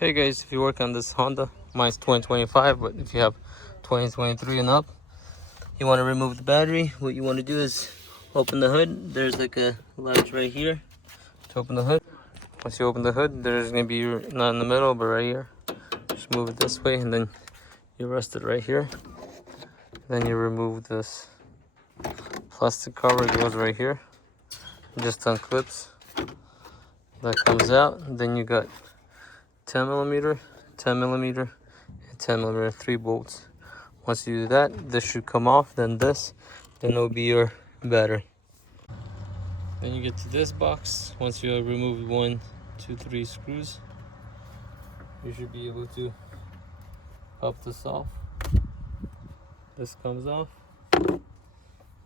Hey guys, if you work on this Honda, mine's 2025, but if you have 2023 and up, you want to remove the battery, what you want to do is open the hood. There's like a latch right here to open the hood. Once you open the hood, there's going to be, not in the middle, but right here. Just move it this way, and then you rest it right here. Then you remove this plastic cover, it goes right here. It just unclips. That comes out. Then you got 10 millimeter, 10 millimeter, and 10 millimeter, 3 bolts. Once you do that, this should come off. Then it'll be your battery. Then you get to this box. Once you remove 1, 2, 3 screws, you should be able to pop this off. This comes off,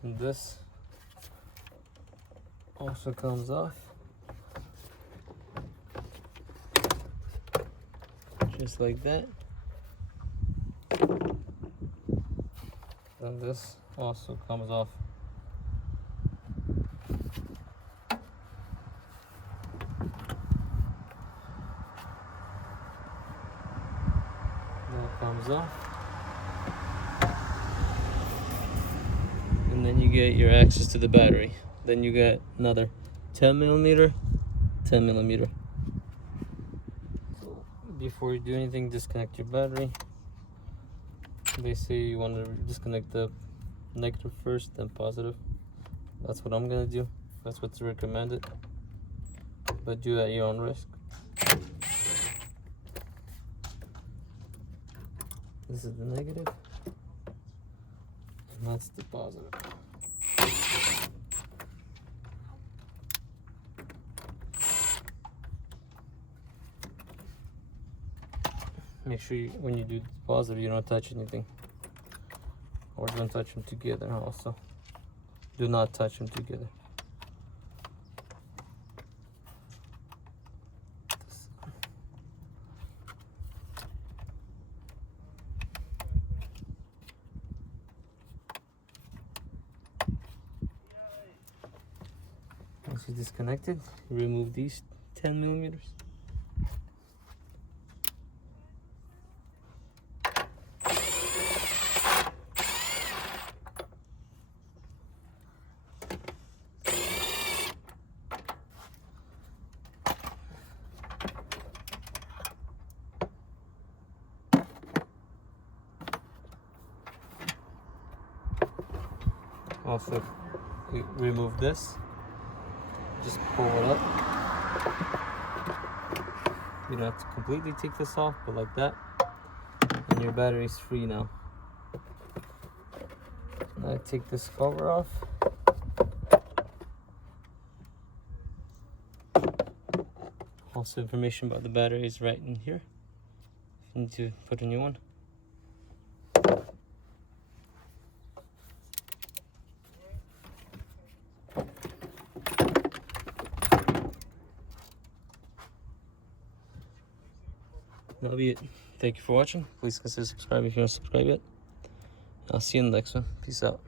and this also comes off. Just like that. And this also comes off. That comes off. And then you get your access to the battery. Then you get another 10 millimeter, 10 millimeter. Before you do anything, disconnect your battery. They say you want to disconnect the negative first, then positive. That's what I'm gonna do. That's what's recommended, but do at your own risk. This is the negative, and that's the positive. Make sure when you do the positive, you don't touch anything, or don't touch them together. Also, do not touch them together. Once you disconnect it, remove these 10 millimeters. Also, remove this. Just pull it up. You don't have to completely take this off, but like that, and your battery's free now. Now take this cover off. Also, information about the battery is right in here. If you need to put a new one. That'll be it. Thank you for watching. Please consider subscribing if you haven't subscribed yet. I'll see you in the next one. Peace out.